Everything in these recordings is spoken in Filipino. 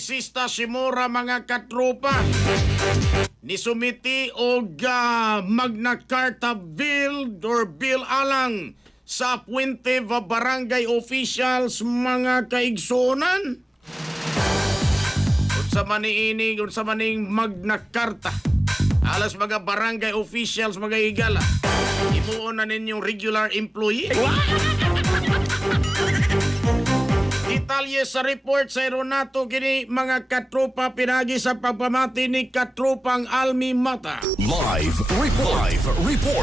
kongresista Shimura mga katropa ni sumiti og Magna Carta Bill or Bill alang sa appointive barangay officials mga kaigsunan. Unsa man niini, unsa man ning Magna Carta alas mga barangay officials mga higala. Imuon na ninyong regular employee. Detalye sa report sa Renato kini mga katropa pinagi sa pagpamati ni katropang Almi Mata. Live report.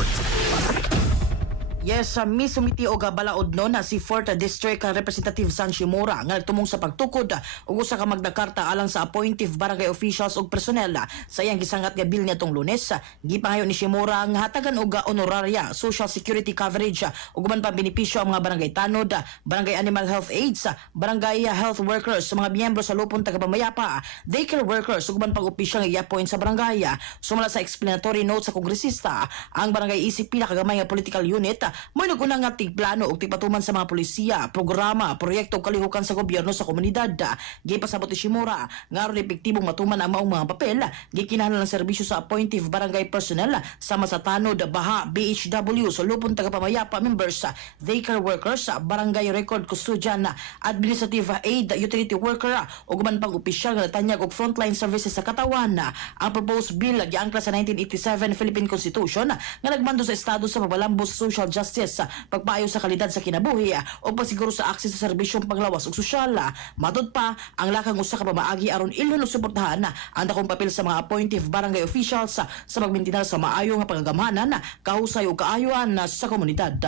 Yes, misumiti o balaod no na si 4th District Representative San Shimura nga nagtumong sa pagtukod og usa ka Magna Carta alang sa appointive barangay officials ug personnel sa iyang gisangat nga bill nitong Lunes. Gipangayo ni Shimura nga hatagan og honoraria, social security coverage ug uban pa benepisyo ang mga barangay tanod, barangay animal health aides, barangay health workers sa mga miyembro sa lupon tagapamayapa, daycare workers ug uban pang opisyal nga i-appoint sa barangay. Sumala sa explanatory note sa kongresista, ang barangay isip pinakagamay nga political unit may nagunang nga tigplano o tigpatuman sa mga polisiya, programa, proyekto kalihukan sa gobyerno sa komunidad. Gipasabot ni Shimura nga aron epektibong matuman ang maong mga papel, gikinahanglan ng serbisyo sa appointive barangay personnel sama sa tanod, baha, BHW, sa lupon tagapamayapa members, daycare workers, barangay record custodian, administrative aid, utility worker ug man pang opisyal nga natanyag og frontline services sa katawan. Ang proposed bill giangkla sa 1987 Philippine Constitution nga nagmando sa estado sa pagbalambos sa social justice, pagpaayo sa kalidad sa kinabuhi o pagsiguro sa akses sa serbisyong panglawas ug sosyal. Matud pa ang lakang usa ka pamaagi aron ilhon og suportahan ang dakong papel sa mga appointive barangay officials sa pagmintinar sa maayo nga pangagamahanan, kahusay ug kaayuan sa komunidad.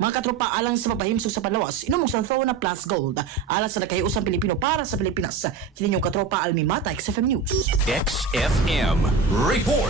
Mga katropa, alang sa pagpahimsog sa panlawas, inumog sa Thona Plus Gold alang sa nakahiusang Pilipino para sa Pilipinas. Kini yung katropa Almi Mata, XFM News. XFM report.